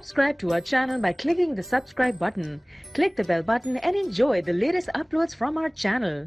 Subscribe to our channel by clicking the subscribe button. Click the bell button and enjoy the latest uploads from our channel.